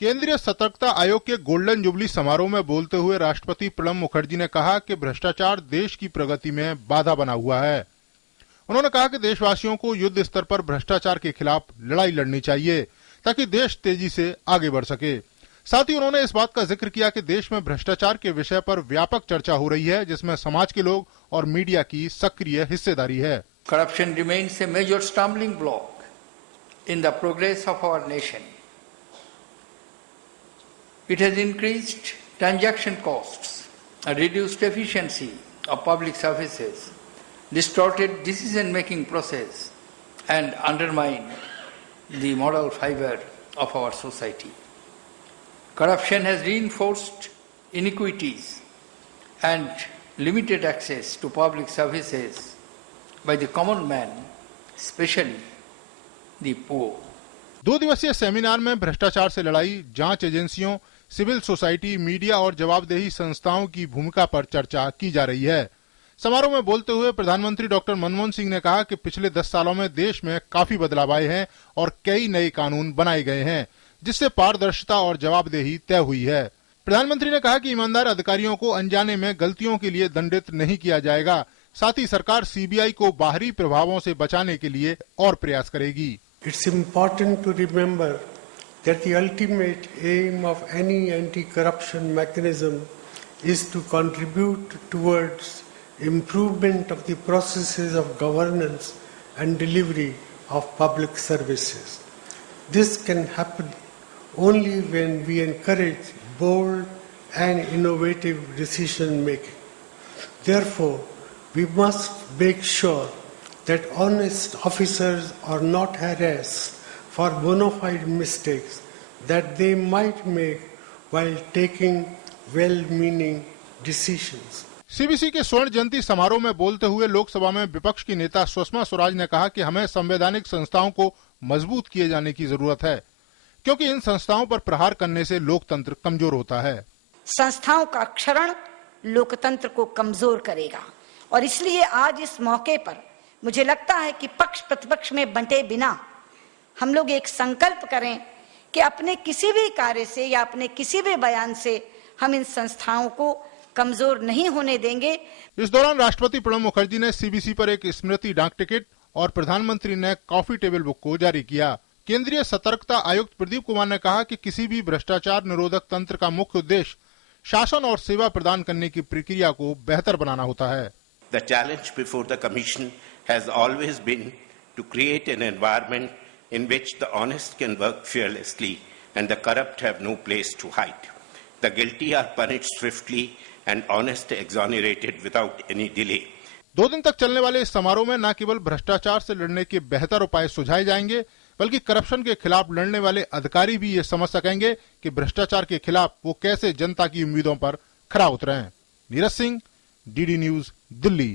केंद्रीय सतर्कता आयोग के गोल्डन जुबली समारोह में बोलते हुए राष्ट्रपति प्रणब मुखर्जी ने कहा कि भ्रष्टाचार देश की प्रगति में बाधा बना हुआ है। उन्होंने कहा कि देशवासियों को युद्ध स्तर पर भ्रष्टाचार के खिलाफ लड़ाई लड़नी चाहिए ताकि देश तेजी से आगे बढ़ सके। साथ ही उन्होंने इस बात का जिक्र किया कि देश में भ्रष्टाचार के विषय पर व्यापक चर्चा हो रही है, जिसमें समाज के लोग और मीडिया की सक्रिय हिस्सेदारी है। Corruption remains a major stumbling block in the progress of our nation. It has increased transaction costs, reduced efficiency of public services, distorted decision-making process, and undermined the moral fiber of our society. Corruption has reinforced inequities and limited access to public services by the common man, especially the poor. 2 दिवसीय seminar में भ्रष्टाचार से लड़ाई, जांच एजेंसियों, civil society, media और जवाबदेही संस्थाओं की भूमिका पर चर्चा की जा रही है। समारोह में बोलते हुए प्रधानमंत्री डॉक्टर मनमोहन सिंह ने कहा कि पिछले 10 सालों में देश में काफी बदलाव आए हैं और कई नए कानून बनाए गए हैं, जिससे पारदर्शिता और जवाबदेही तय हुई है। प्रधानमंत्री ने कहा कि ईमानदार अधिकारियों को अनजाने में गलतियों के लिए दंडित नहीं किया जाएगा। साथ ही सरकार सीबीआई को बाहरी प्रभावों से बचाने के लिए और प्रयास करेगी। It's important to remember that the ultimate aim of any anti-corruption mechanism is to contribute towards improvement of the processes of governance and delivery of public services. This can happen only when we encourage bold and innovative decision making. Therefore, we must make sure that honest officers are not harassed for bona fide mistakes that they might make while taking well-meaning decisions. CBC के स्वर्ण जयंती समारोह में बोलते हुए लोकसभा में विपक्ष की नेता सुषमा स्वराज ने कहा कि हमें संवैधानिक संस्थाओं को मजबूत किए जाने की जरूरत है, क्योंकि इन संस्थाओं पर प्रहार करने से लोकतंत्र कमजोर होता है। संस्थाओं का क्षरण लोकतंत्र को कमजोर करेगा और इसलिए आज इस मौके पर मुझे लगता है कि पक्ष प्रतिपक्ष में बंटे बिना हम लोग एक संकल्प करें कि अपने किसी भी कार्य से या अपने किसी भी बयान से हम इन संस्थाओं को कमजोर नहीं होने देंगे। इस दौरान राष्ट्रपति प्रणब मुखर्जी ने सीबीसी पर एक स्मृति डाक टिकट और प्रधानमंत्री ने कॉफी टेबल बुक को जारी किया। केंद्रीय सतर्कता आयुक्त प्रदीप कुमार ने कहा कि किसी भी भ्रष्टाचार निरोधक तंत्र का मुख्य उद्देश्य शासन और सेवा प्रदान करने की प्रक्रिया को बेहतर बनाना होता है। The challenge before the Commission has always been to create an environment in which the honest can work fearlessly and the corrupt have no place to hide. The guilty are punished swiftly and honest exonerated without any delay. 2 दिन तक चलने वाले इस समारोह में न केवल भ्रष्टाचार से लड़ने के बेहतर उपाय सुझाए जाएंगे, बल्कि करप्शन के खिलाफ लड़ने वाले अधिकारी भी ये समझ सकेंगे कि भ्रष्टाचार के खिलाफ वो कैसे जनता की उम्मीदों पर खरा उतरे हैं। Neeraj Singh, DD news, Delhi.